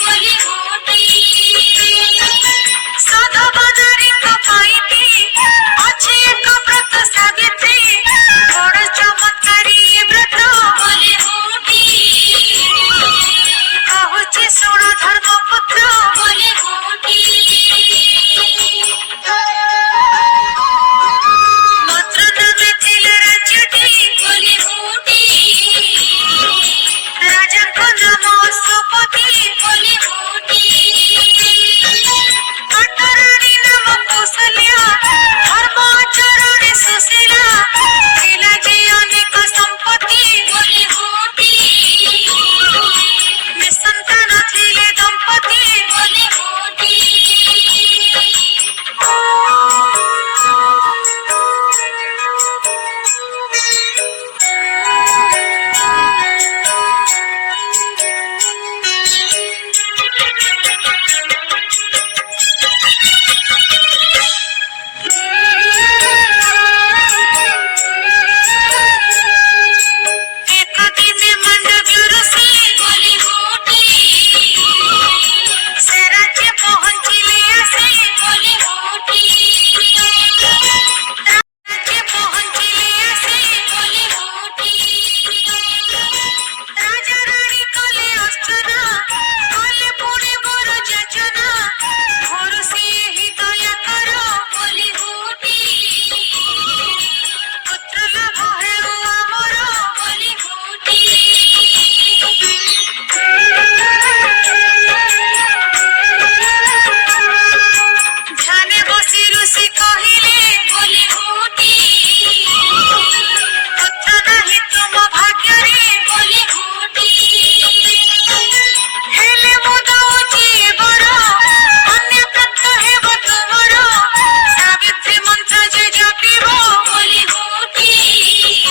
बोली होती साधव नारी को पाईती अच्छे एक व्रत सावित्री बड़ चमत्कारी व्रत बोली होती कहूची सुण धर्मपुत्र बोली होती मद्र नामे थिले राज्यटी बोली होती राजा को नाम सुपति बोली होती अटरानी नाम कौशल्या धर्म आचरणे सुशीला थिला जे अनेक संपत्ति बोली होती निसंतान थिले दंपति बोली होती एक दिन मंडव्य ऋषि बोली होती से राज्य पहुंचिले आसे बोली होती राज्य पहुंचिले आसे बोली होती राजा रानी कले अर्चना कले पुणे बर जाचना घर से ही दया कर बोली होती पुत्र लाभ हेउ आमर बोली होती ध्याने बसी ऋषि कहिले बोली होती